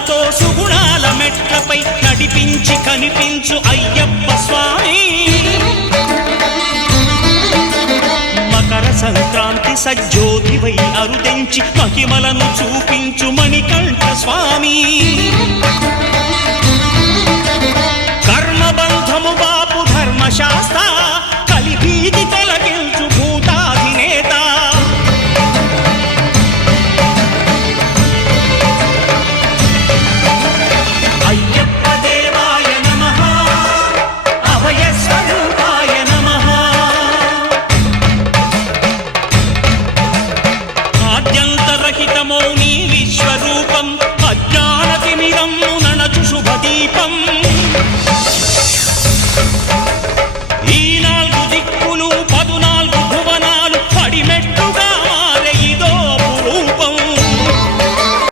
సుగుణాలతో సుగుణాల మెట్లపై నడిపించి కనిపించు అయ్యప్ప స్వామి. మకర సంక్రాంతి సజ్జోతివై అరుదెంచి మహిమలను చూపించు మణికంఠ స్వామి.